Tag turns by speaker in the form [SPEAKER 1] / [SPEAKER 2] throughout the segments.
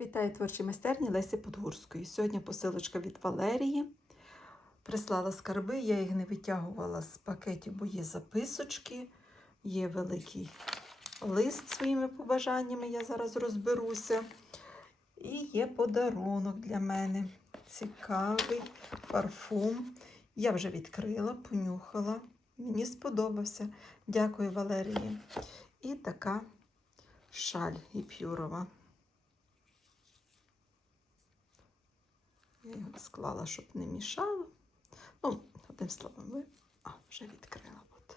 [SPEAKER 1] Вітаю творчій майстерні Лесі Подгурської. Сьогодні посилочка від Валерії. Прислала скарби, я їх не витягувала з пакетів, бо є записочки, є великий лист своїми побажаннями, я зараз розберуся. І є подарунок для мене. Цікавий парфум. Я вже відкрила, понюхала. Мені сподобався. Дякую, Валерії. І така шаль гіпюрова. Я його склала, щоб не мішало. Ну, одним словом, ви а, вже відкрила. От.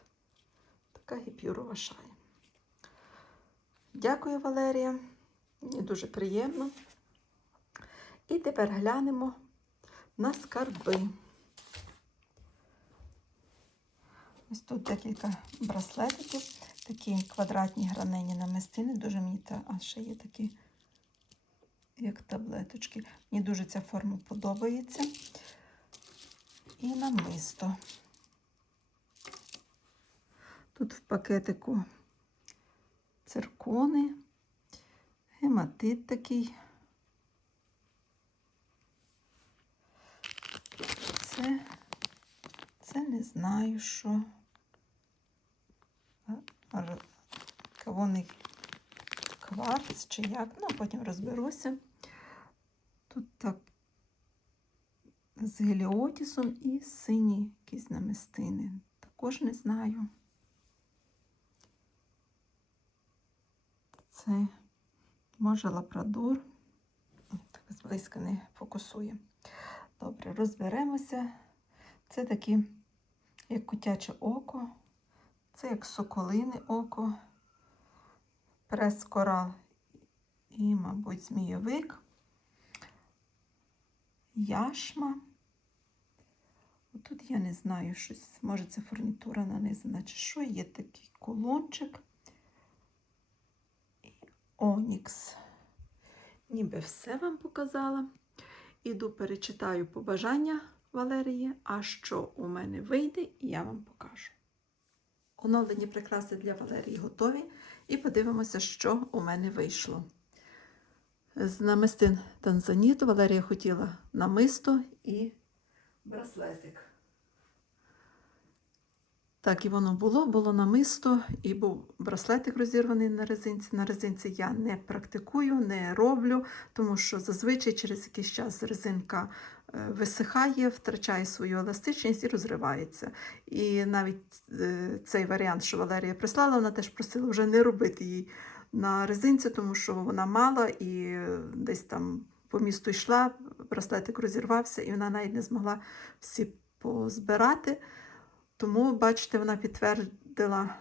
[SPEAKER 1] Така гіпюрова шаль. Дякую, Валерія. Мені дуже приємно. І тепер глянемо на скарби. Ось тут декілька браслетиків, такі квадратні гранені намистини. Дуже мені та, а ще є такі, як таблеточки. Мені дуже ця форма подобається. І намисто. Тут в пакетику циркони, гематит такий. Це, це не знаю, що. Кавонний кварц чи як, ну, потім розберуся. Тут так з геліотісом і сині якісь намистини. Також не знаю. Це може лапрадор. Ой, Так зблизька не фокусує. Добре, розберемося. Це такі, як котяче око, це як соколине око, прес-корал і, мабуть, змійовик, яшма. Тут я не знаю щось, може це фурнітура нанизана, чи що, є такий колончик і Онікс. Ніби все вам показала. Іду перечитаю побажання Валерії, а що у мене вийде, я вам покажу. Оновлені прикраси для Валерії готові. І подивимося, що у мене вийшло. З намистин танзаніту Валерія хотіла намисто і браслетик. Так і воно було, було намисто і був браслетик розірваний на резинці. На резинці я не практикую, не роблю, тому що зазвичай через якийсь час резинка висихає, втрачає свою еластичність і розривається. І навіть е, цей варіант, що Валерія прислала, вона теж просила вже не робити її на резинці, тому що вона мала і е, десь там по місту йшла, браслетик розірвався, і вона навіть не змогла всі позбирати. Тому, бачите, вона підтвердила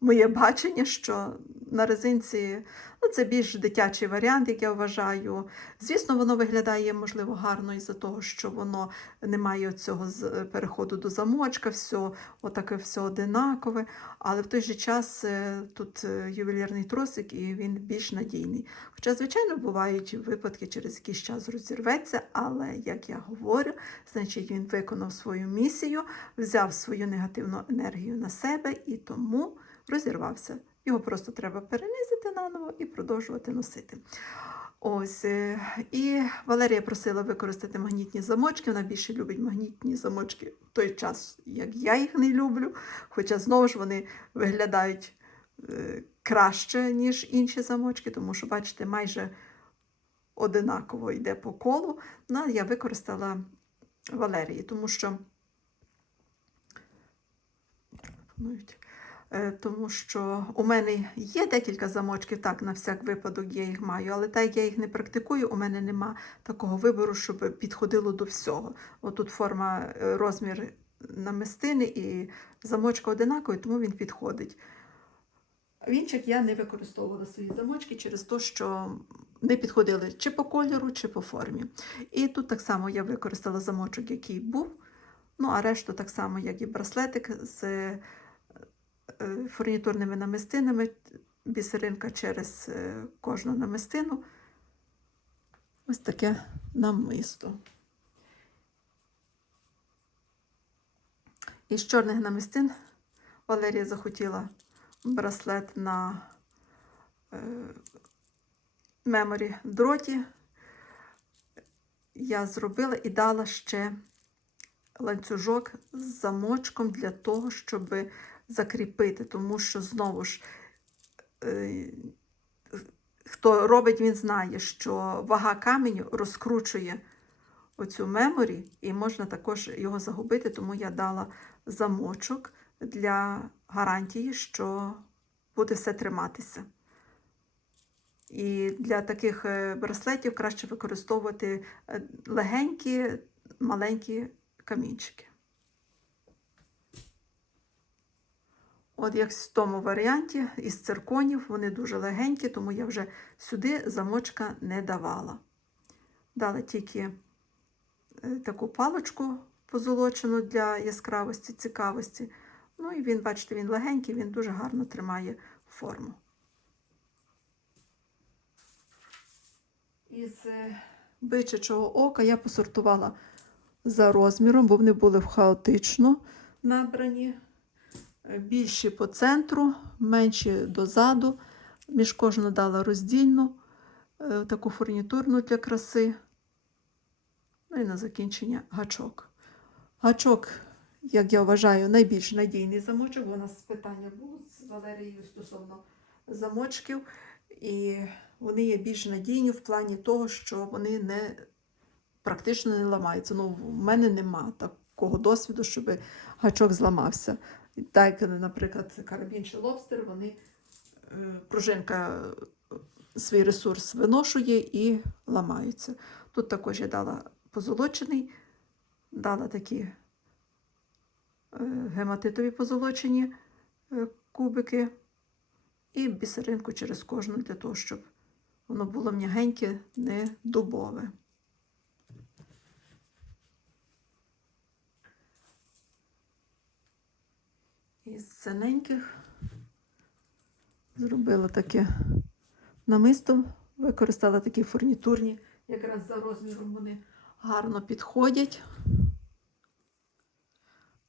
[SPEAKER 1] моє бачення, що на резинці ну, це більш дитячий варіант, як я вважаю. Звісно, воно виглядає, можливо, гарно із-за того, що воно не має цього переходу до замочка, все, отаке все одинакове. Але в той же час е, тут е, ювелірний тросик і він більш надійний. Хоча, звичайно, бувають випадки, через якийсь час розірветься, але, як я говорю, значить він виконав свою місію, взяв свою негативну енергію на себе і тому розірвався. Його просто треба перенизити наново і продовжувати носити. Ось, е, І Валерія просила використати магнітні замочки. Вона більше любить магнітні замочки в той час, як я їх не люблю. Хоча знову ж вони виглядають е, краще, ніж інші замочки, тому що, бачите, майже одинаково йде по колу. Ну, я використала Валерії, тому що. Пропонують. Е, тому що у мене є декілька замочків, так, на всяк випадок я їх маю, але так як я їх не практикую, у мене нема такого вибору, щоб підходило до всього. Отут форма, е, розмір намистини і замочка одинаковий, тому він підходить. Вінчик я не використовувала свої замочки через те, що не підходили чи по кольору, чи по формі. І тут так само я використала замочок, який був. Ну, а решту так само, як і браслетик з фурнітурними намистинами, бісеринка через е, кожну намистину. Ось таке намисто. Із чорних намистин Валерія захотіла браслет на е, меморі дроті я зробила і дала ще ланцюжок з замочком для того, щоб закріпити, тому що знову ж. е, Хто робить, він знає, що вага каменю розкручує оцю меморі, і можна також його загубити, тому я дала замочок для гарантії, що буде все триматися. І для таких е, браслетів краще використовувати е, легенькі, маленькі камінчики. От як в тому варіанті із цирконів, вони дуже легенькі, тому я вже сюди замочка не давала. Дала тільки е, таку паличку позолочену для яскравості, цікавості. Ну і він, бачите, він легенький, він дуже гарно тримає форму. Із е, бичачого ока я посортувала за розміром, бо вони були в хаотично набрані. Більші по центру, менші дозаду. Між кожну дала роздільну, е, таку фурнітурну для краси. Ну і на закінчення гачок. Гачок, як я вважаю, найбільш надійний замочок. У нас питання було з Валерією стосовно замочків. І вони є більш надійні в плані того, що вони не практично не ламаються. Ну, в мене нема такого досвіду, щоб гачок зламався. Так, наприклад, карабін чи лобстер, вони е, пружинка е, свій ресурс виношує і ламаються. Тут також я дала позолочений, дала такі е, гематитові позолочені е, кубики і бісеринку через кожну для того, щоб воно було м'ягеньке, не дубове. Із ціненьких зробила таке намисто, використала такі фурнітурні, якраз за розміром вони гарно підходять.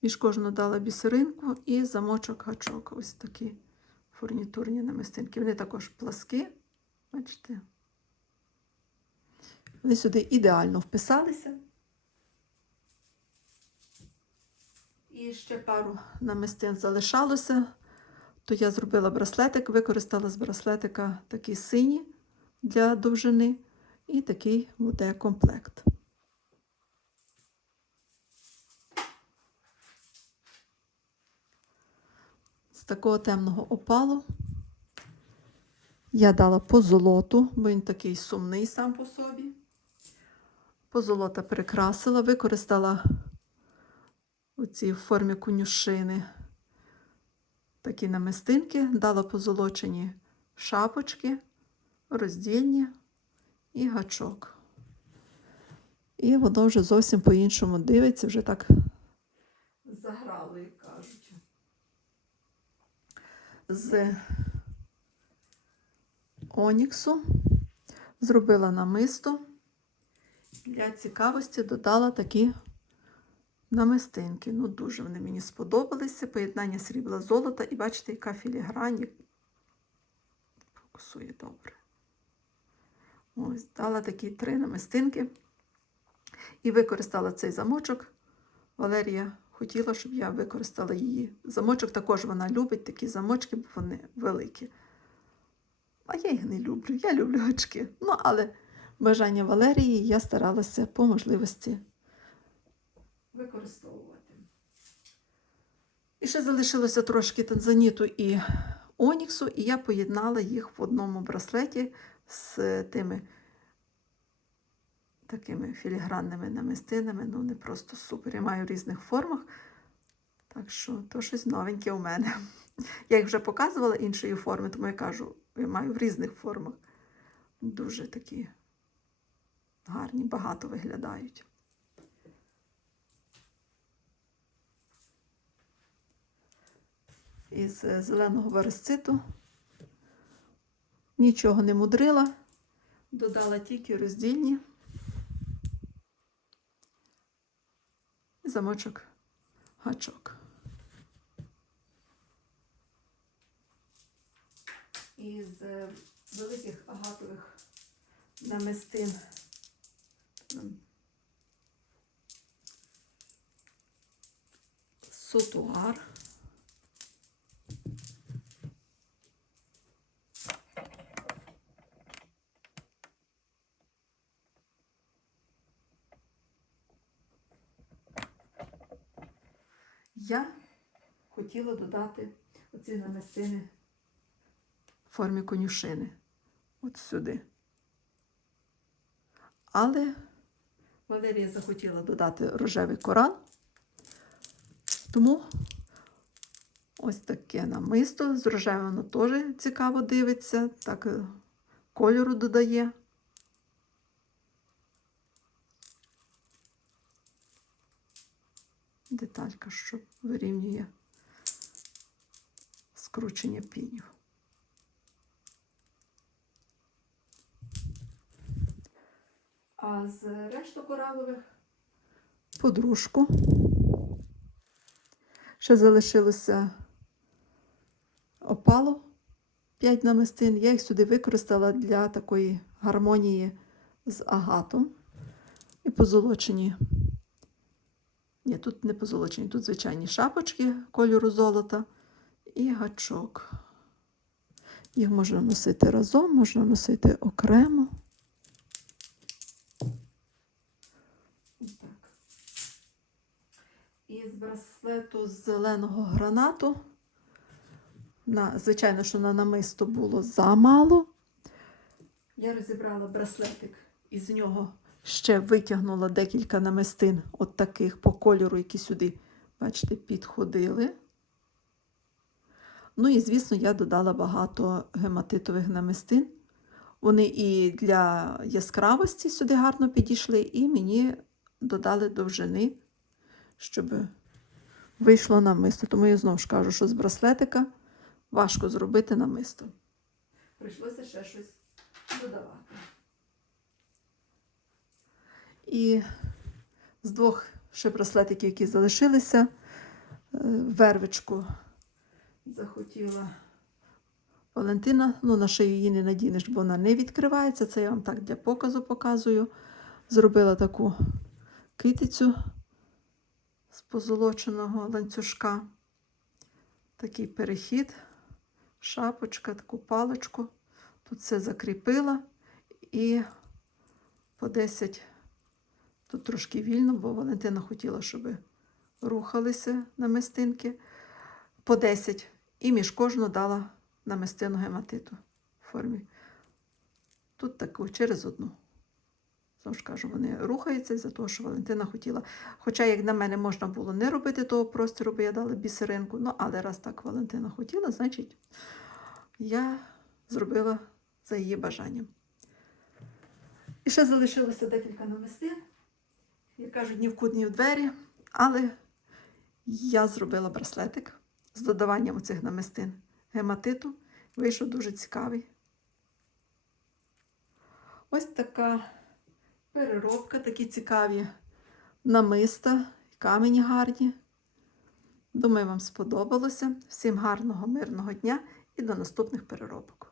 [SPEAKER 1] Між кожну дала бісеринку і замочок гачок. Ось такі фурнітурні намистинки. Вони також пласкі, бачите. Вони сюди ідеально вписалися. І ще пару намистин залишалося, то я зробила браслетик, використала з браслетика такі сині для довжини, і такий буде комплект. З такого темного опалу я дала позолоту, бо він такий сумний сам по собі. Позолота прикрасила, використала оці в формі конюшини такі намистинки, дала позолочені шапочки, роздільні і гачок. І воно вже зовсім по-іншому дивиться, вже так заграло, як кажуть. З Оніксу зробила намисто. Для цікавості додала такі намистинки. Ну, дуже вони мені сподобалися. Поєднання срібла золота. І бачите, яка філіграні. Фокусує добре. Ось, дала такі три намистинки. І використала цей замочок. Валерія хотіла, щоб я використала її. Замочок також вона любить такі замочки, бо вони великі. А я їх не люблю. Я люблю гачки. Ну, але бажання Валерії я старалася по можливості використовувати. І ще залишилося трошки танзаніту і оніксу, і я поєднала їх в одному браслеті з тими такими філігранними намистинами. Ну, не просто супер. Я маю в різних формах. Так що то щось новеньке у мене. Я їх вже показувала іншої форми, тому я кажу, я маю в різних формах. Дуже такі гарні, багато виглядають. із е, зеленого вересциту. Нічого не мудрила, додала тільки роздільні і замочок гачок. Із е, великих агатових намистин сотуар. Я хотіла додати оці намистини в формі конюшини. От сюди. Але Валерія захотіла додати рожевий корал. Тому ось таке намисто. З рожевим воно теж цікаво дивиться, так е, кольору додає. Деталька, що вирівнює скручення пінів. А з решту коралових подружку. Ще залишилося опало 5 намистин. Я їх сюди використала для такої гармонії з агатом. І позолочені. Ні, тут не позолочені, тут звичайні шапочки кольору золота і гачок. Їх можна носити разом, можна носити окремо. І з браслету з зеленого гранату. На, звичайно, що на намисто було замало. Я розібрала браслетик і з нього ще витягнула декілька намистин, от таких по кольору, які сюди, бачите, підходили. Ну і, звісно, я додала багато гематитових намистин. Вони і для яскравості сюди гарно підійшли, і мені додали довжини, щоб вийшло намисто. Тому я знову ж кажу, що з браслетика важко зробити намисто. Прийшлося ще щось додавати. І з двох ще браслетиків, які залишилися, е, вервичку захотіла Валентина. Ну, на шию її не надінеш, бо вона не відкривається. Це я вам так для показу показую. Зробила таку китицю з позолоченого ланцюжка. Такий перехід, шапочка, таку паличку. Тут все закріпила і по 10 Тут трошки вільно, бо Валентина хотіла, щоб рухалися намистинки по 10. І між кожну дала намистину гематиту в формі. Тут таку через одну. Знову ж кажу, вони рухаються за того, що Валентина хотіла. Хоча, як на мене, можна було не робити того простіру, бо я дала бісеринку. Ну, але раз так Валентина хотіла, значить, я зробила за її бажанням. І ще залишилося декілька намистин. Як кажуть, ні в кут, ні в двері. Але я зробила браслетик з додаванням оцих намистин гематиту. Вийшов дуже цікавий. Ось така переробка, такі цікаві намиста, камені гарні. Думаю, вам сподобалося. Всім гарного, мирного дня і до наступних переробок.